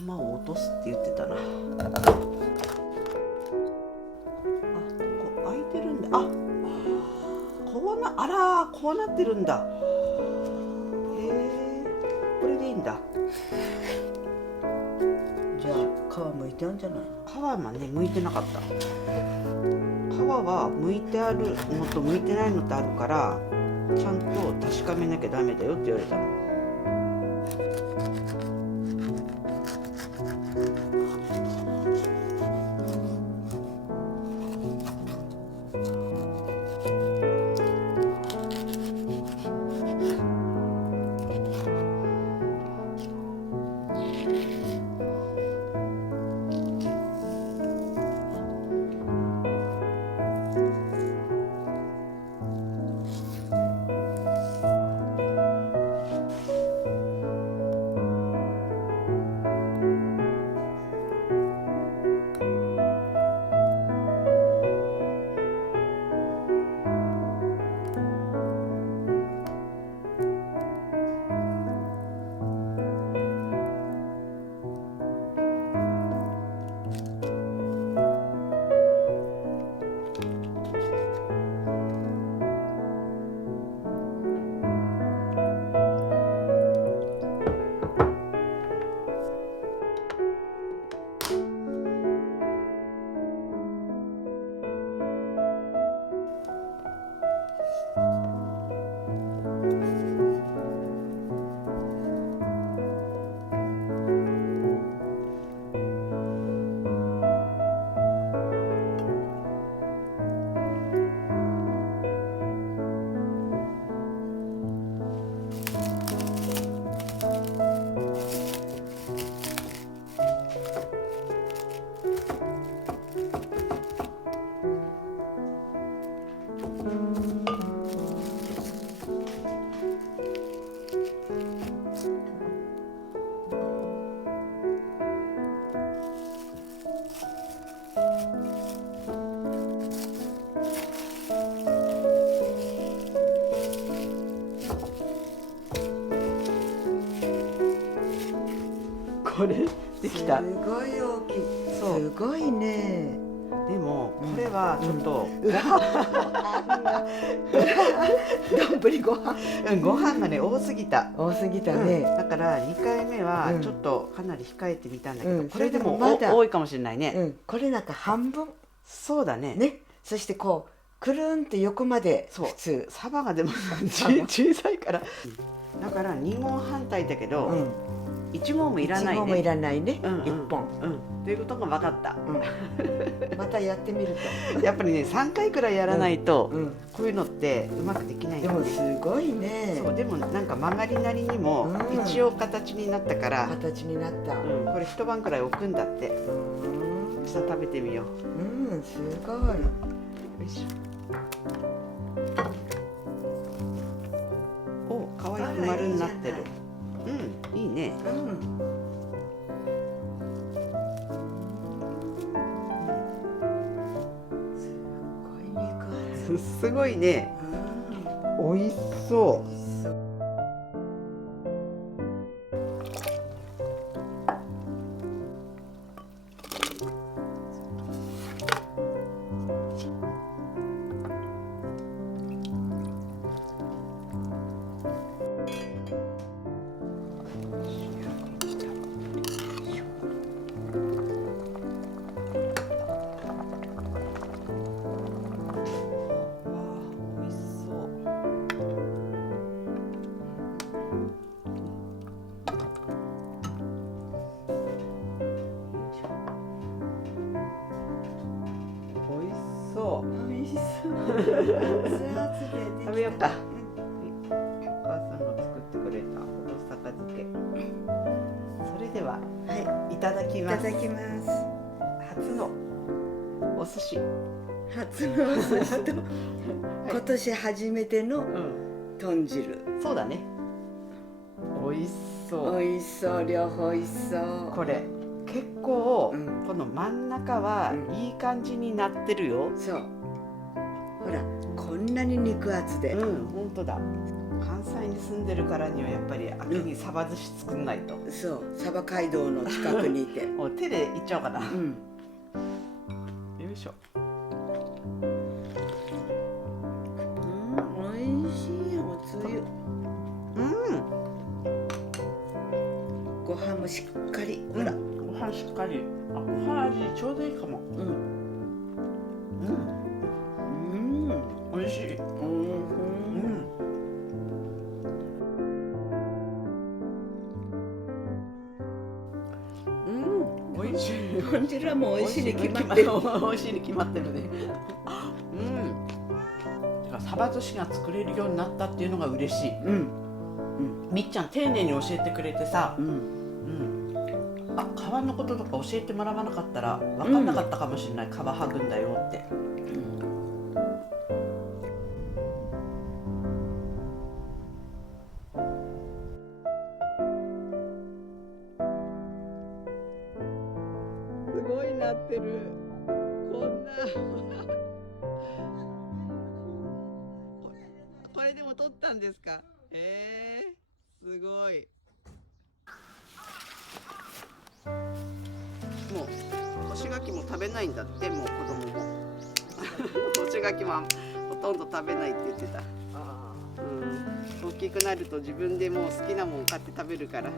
頭を落とすって言ってたな。こ開いてるんだ。あらこうなってるんだ。へえ、これでいいんだ。じゃあ皮むいてあるんじゃない？皮はね剥いてなかった。皮は剥いてあるのと剥いてないのとあるから、ちゃんと確かめなきゃダメだよって言われたの。これできた。すごい大きい。そうすごいね。でもこれはちょっと、丼ご飯ご飯がね多すぎた。多すぎたね。だから2回目はうんちょっとかなり控えてみたんだけど、うんこれでもそれでもまだ多いかもしれないね。これなんか半分そうだね。ね。そしてこうくるんって横までそう普通。サバがでも小さいから、だから2合反対だけど、1合もいらない1合もいね。らないね。うんうん1本。ということが分かった。またやってみるやっぱりね3回くらいやらないと、と。こういうのってうまくできないんでもだね。すごいね。そうでもなんか曲がりなりにもうん一応形になったから、形になった。これ一晩くらい置くんだって。うん。さあ食べてみよすごい。う。よいしょ。お、可愛く丸になってる。いいね。すごいね。美味しそう。美味しそう。食べようか。お母さんが作ってくれた大阪漬け。それでは、いただきいます。ただきます。初のお寿司。初のお寿司と今年初めての豚汁。そうだね。美味しそう。美味しそう、両方美味しそう。これ結構、うんこの真ん中はいい感じになってるよ。そう。ほら、こんなに肉厚で。本当だ。関西に住んでるからにはやっぱり秋にサバ寿司作んないと。そう、鯖街道の近くにいて。もう手でいっちゃおうかな。よいしょ。美味しいおつゆ。ご飯もしっかり。ほら、ご飯しっかり。ご飯味ちょうどいいかも。美味しい。美味しい。豚汁はもう美味しいに決まってる。美味しいに決まってるね。だからサバ寿司が作れるようになったっていうのが嬉しい。みっちゃん丁寧に教えてくれてさ、皮のこととか教えてもらわなかったら分かんなかったかもしれない。皮剥ぐんだよって。すごいなってる。こんなこれでも撮ったんですか。すごい。もう干し柿も食べないんだって。もう子供も干し柿もほとんど食べないって言ってた。大きくなると自分でもう好きなもん買って食べるから。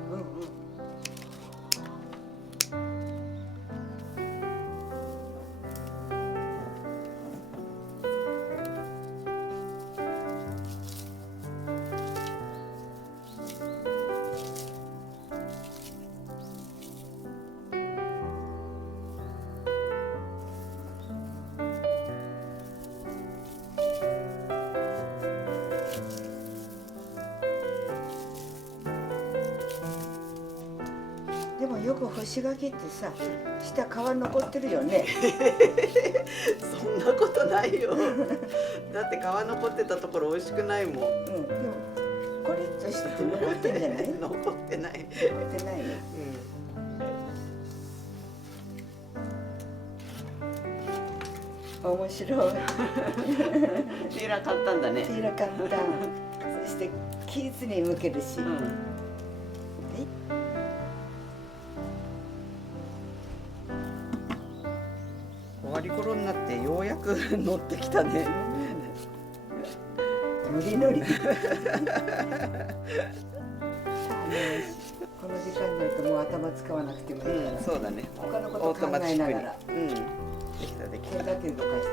でもよく干し柿ってさ、下皮残ってるよね。そんなことないよ。だって皮残ってたところ美味しくないもん。でもコリッとしてて残ってんじゃない？残ってない。残ってないね。面白い。ピーラー買ったんだね。ピーラー簡単。そしてキッズに向けるし。カリコロになってようやく乗ってきたね。無理乗り。この時間になるともう頭使わなくてもいいから。そうだね。他のこと考えながら。できたできた。手だけ動かしてる。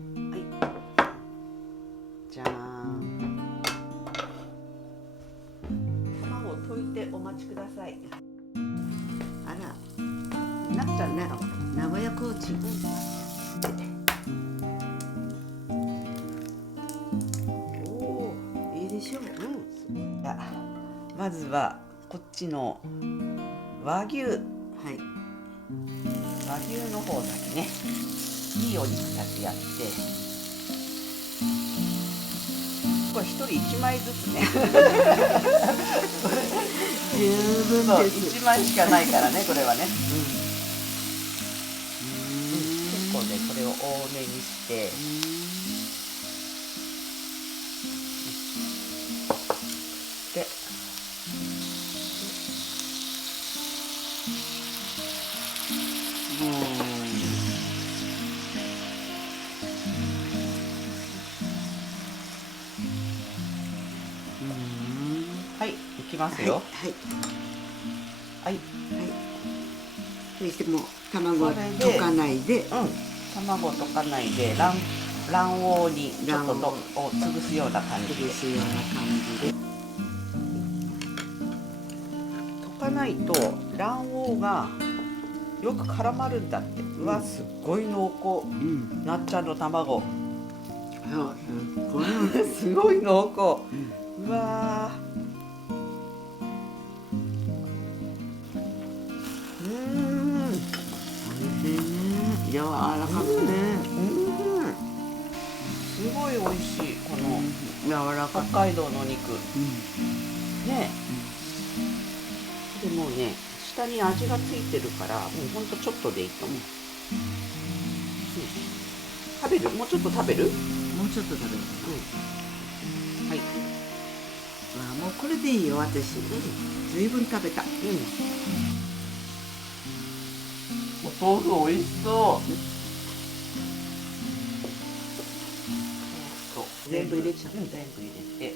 はい。じゃーん。卵を溶いてお待ちください。あら、なっちゃんね。名古屋コーチ。おお、いいでしょう。じゃあまずはこっちの和牛。はい。和牛の方だけね。いいお肉たちやって。これ一人1枚ずつね。十分です。1枚しかないからね、これはね。結構ね、これを多めにして。で。はい、いきますよ。はい。はい。はい。そしてもう卵は溶かないで。卵溶かないで卵黄にちょっとを潰すような感じで。潰すような感じで。溶かないと卵黄がよく絡まるんだって。うわ、すっごい濃厚。なっちゃんの卵。すごい濃厚。うわー。柔らかくね。すごい美味しいこの柔らか北海道のお肉。ね。でもね、下に味がついてるからもうほんとちょっとでいいと思う。食べる？もうちょっと食べる？もうちょっと食べる。はい。もうこれでいいよ私。ずいぶん食べた。お豆腐美味しそう。全部入れちゃう。全部入れて。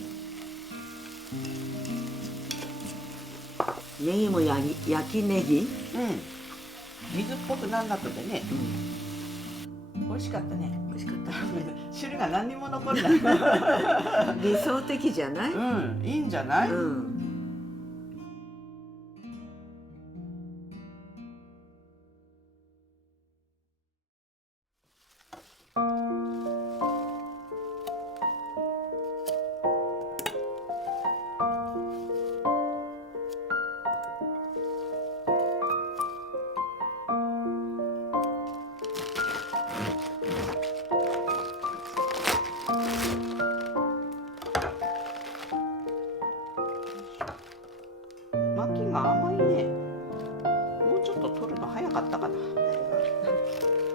ネギも焼きネギ。水っぽくなんなくてね。美味しかったね。美味しかった。汁が何にも残らない。理想的じゃない？いいんじゃない？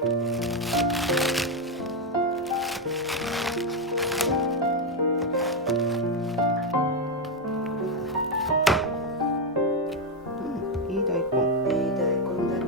うん、いい大根。いい大根だね。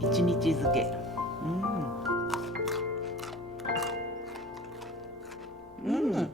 一日漬け。うん。うん。